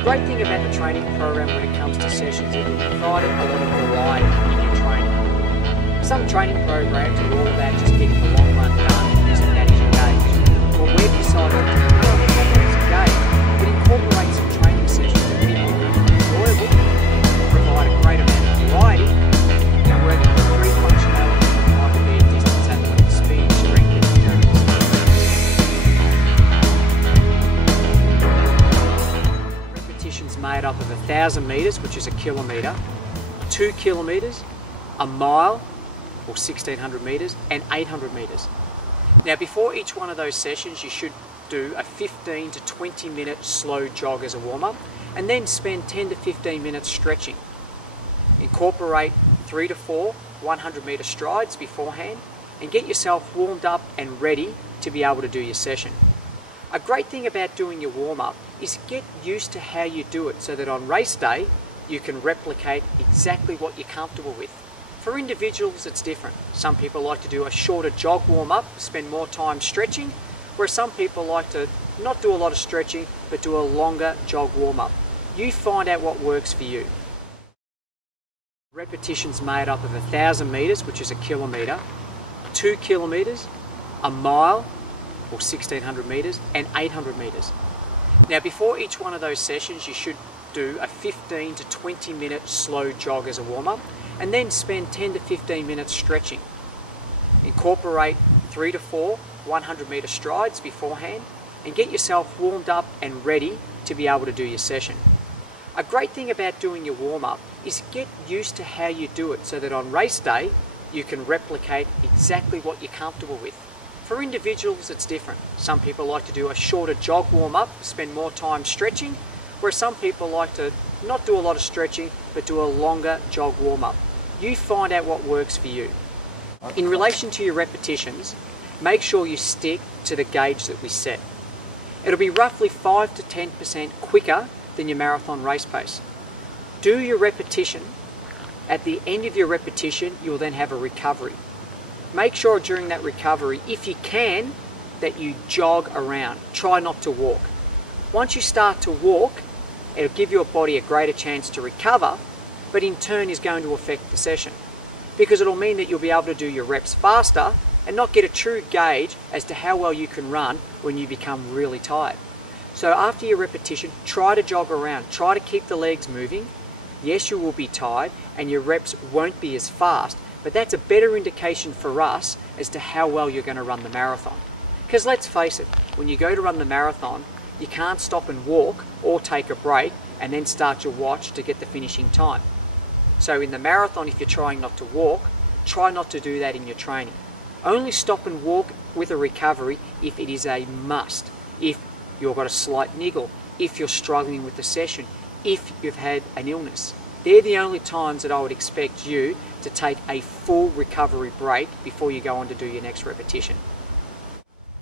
The great thing about the training program when it comes to sessions is we provide a lot of variety in your training. Some training programs are all about just getting the long run done using that as your gauge. Well, we've decided to not have that as a gauge, but incorporate some training sessions that we think will be enjoyable, provide a great amount of variety, and work with three functionalities like be a distance athlete, speed, strength, and endurance. Repetitions made up of 1,000 metres, which is a kilometre, 2 kilometres, a mile, or 1,600 metres, and 800 metres. Now, before each one of those sessions, you should do a 15 to 20 minute slow jog as a warm-up, and then spend 10 to 15 minutes stretching. Incorporate 3 to 4 100 metre strides beforehand, and get yourself warmed up and ready to be able to do your session. A great thing about doing your warm-up is get used to how you do it so that on race day you can replicate exactly what you're comfortable with. For individuals it's different. Some people like to do a shorter jog warm-up, spend more time stretching, whereas some people like to not do a lot of stretching but do a longer jog warm-up. You find out what works for you. Repetitions made up of 1,000 metres, which is a kilometre, 2 kilometres, a mile, or 1,600 metres, and 800 metres. Now, before each one of those sessions, you should do a 15 to 20 minute slow jog as a warm-up, and then spend 10 to 15 minutes stretching. Incorporate 3 to 4 100 metre strides beforehand, and get yourself warmed up and ready to be able to do your session. A great thing about doing your warm-up is get used to how you do it so that on race day you can replicate exactly what you're comfortable with. For individuals it's different. Some people like to do a shorter jog warm-up, spend more time stretching, whereas some people like to not do a lot of stretching but do a longer jog warm-up. You find out what works for you. In relation to your repetitions, make sure you stick to the gauge that we set. It'll be roughly 5 to 10% quicker than your marathon race pace. Do your repetition. At the end of your repetition, you'll then have a recovery. Make sure during that recovery, if you can, that you jog around. Try not to walk. Once you start to walk, it'll give your body a greater chance to recover, but in turn is going to affect the session, because it'll mean that you'll be able to do your reps faster and not get a true gauge as to how well you can run when you become really tired. So after your repetition, try to jog around. Try to keep the legs moving. Yes, you will be tired and your reps won't be as fast, but that's a better indication for us as to how well you're going to run the marathon. Because let's face it, when you go to run the marathon, you can't stop and walk or take a break and then start your watch to get the finishing time. So in the marathon, if you're trying not to walk, try not to do that in your training. Only stop and walk with a recovery if it is a must. If you've got a slight niggle, if you're struggling with the session, if you've had an illness. They're the only times that I would expect you to take a full recovery break before you go on to do your next repetition.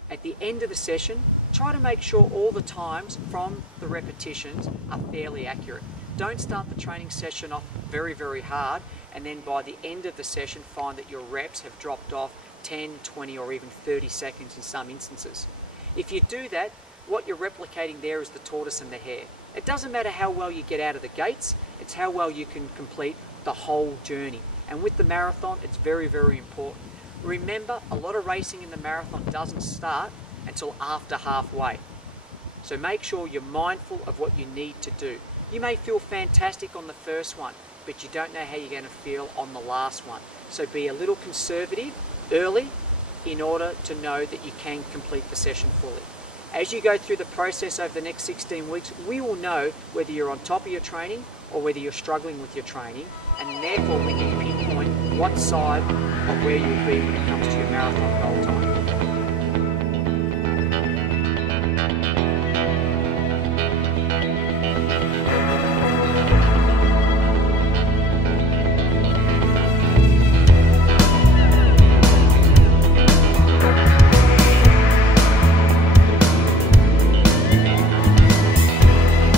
At the end of the session, try to make sure all the times from the repetitions are fairly accurate. Don't start the training session off very, very hard and then by the end of the session find that your reps have dropped off 10, 20 or even 30 seconds in some instances. If you do that, what you're replicating there is the tortoise and the hare. It doesn't matter how well you get out of the gates, it's how well you can complete the whole journey. And with the marathon, it's very, very important. Remember, a lot of racing in the marathon doesn't start until after halfway. So make sure you're mindful of what you need to do. You may feel fantastic on the first one, but you don't know how you're going to feel on the last one. So be a little conservative early in order to know that you can complete the session fully. As you go through the process over the next 16 weeks, we will know whether you're on top of your training or whether you're struggling with your training, and therefore we can pinpoint what side of where you'll be when it comes to your marathon goal time.